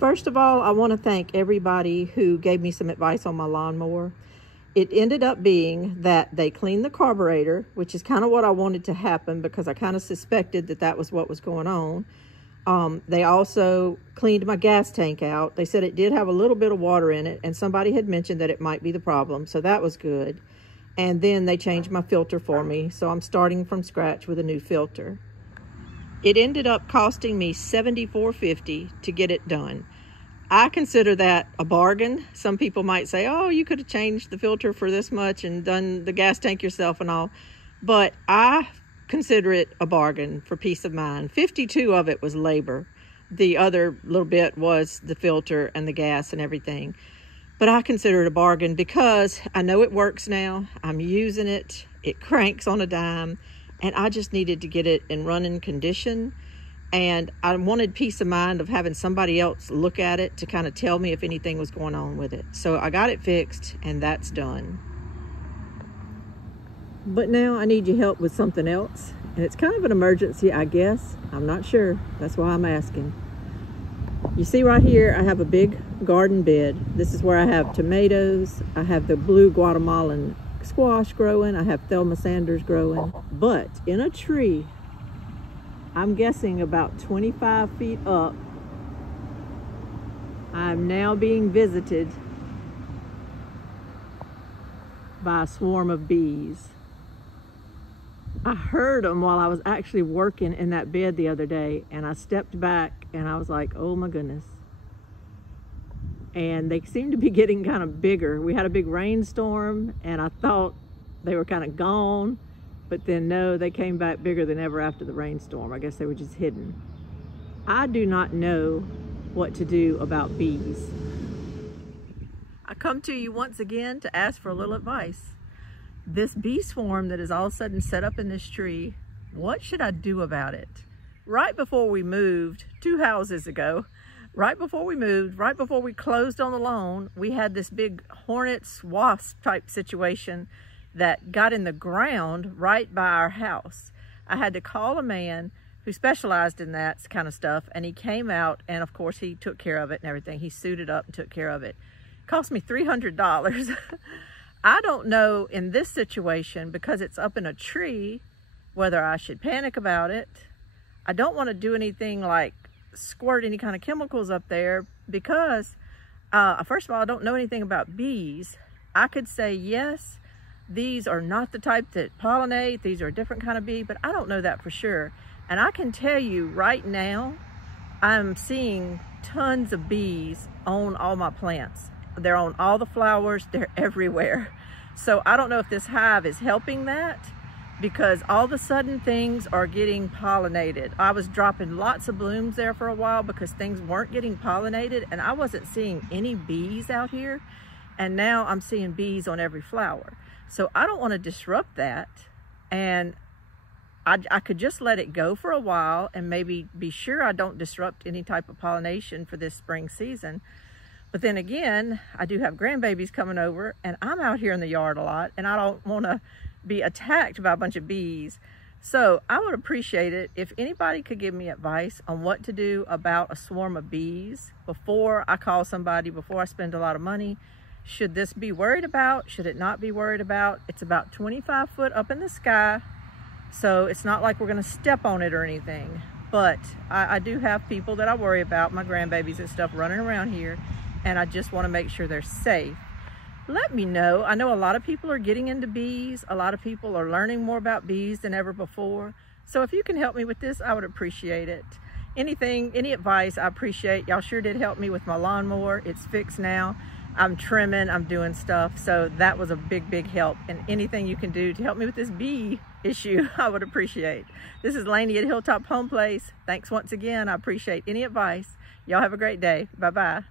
First of all, I want to thank everybody who gave me some advice on my lawnmower. It ended up being that they cleaned the carburetor, which is kind of what I wanted to happen because I kind of suspected that that was what was going on. They also cleaned my gas tank out. They said it did have a little bit of water in it, and somebody had mentioned that it might be the problem, so that was good. And then they changed my filter for me, so I'm starting from scratch with a new filter. It ended up costing me $74.50 to get it done. I consider that a bargain. Some people might say, oh, you could have changed the filter for this much and done the gas tank yourself and all. But I consider it a bargain for peace of mind. 52 of it was labor. The other little bit was the filter and the gas and everything. But I consider it a bargain because I know it works now. I'm using it. It cranks on a dime. And I just needed to get it in running condition. And I wanted peace of mind of having somebody else look at it to kind of tell me if anything was going on with it. So I got it fixed, and that's done. But now I need your help with something else. And it's kind of an emergency, I guess. I'm not sure. That's why I'm asking. You see right here, I have a big garden bed. This is where I have tomatoes. I have the blue Guatemalan squash growing. I have Thelma Sanders growing. But in a tree, I'm guessing about 25 feet up, I'm now being visited by a swarm of bees. I heard them while I was actually working in that bed the other day, and I stepped back and I was like, oh my goodness. And they seem to be getting kind of bigger. We had a big rainstorm and I thought they were kind of gone, but then no, they came back bigger than ever after the rainstorm. I guess they were just hidden. I do not know what to do about bees. I come to you once again to ask for a little advice. This bee swarm that is all of a sudden set up in this tree, what should I do about it? Right before we moved 2 houses ago, right before we closed on the loan, we had this big hornets wasp type situation that got in the ground right by our house. I had to call a man who specialized in that kind of stuff, and he came out, and of course he took care of it and everything. He suited up and took care of it. It cost me $300. I don't know in this situation, because it's up in a tree, whether I should panic about it. I don't want to do anything like squirt any kind of chemicals up there because, first of all, I don't know anything about bees. I could say, yes, these are not the type that pollinate. These are a different kind of bee, but I don't know that for sure. And I can tell you right now, I'm seeing tons of bees on all my plants. They're on all the flowers. They're everywhere. So I don't know if this hive is helping that, because all of a sudden things are getting pollinated. I was dropping lots of blooms there for a while because things weren't getting pollinated, and I wasn't seeing any bees out here. And now I'm seeing bees on every flower. So I don't want to disrupt that. And I could just let it go for a while and maybe be sure I don't disrupt any type of pollination for this spring season. But then again, I do have grandbabies coming over, and I'm out here in the yard a lot, and I don't want to be attacked by a bunch of bees. So I would appreciate it if anybody could give me advice on what to do about a swarm of bees before I call somebody, before I spend a lot of money. Should this be worried about? Should it not be worried about? It's about 25 foot up in the sky, so it's not like we're going to step on it or anything. But I do have people that I worry about, my grandbabies and stuff, running around here, and I just want to make sure they're safe. Let me know. I know a lot of people are getting into bees. A lot of people are learning more about bees than ever before. So if you can help me with this, I would appreciate it. Anything, any advice, I appreciate. Y'all sure did help me with my lawnmower. It's fixed now. I'm trimming, I'm doing stuff. So that was a big, big help. And anything you can do to help me with this bee issue, I would appreciate. This is Lainey at Hilltop Home Place. Thanks once again. I appreciate any advice. Y'all have a great day. Bye-bye.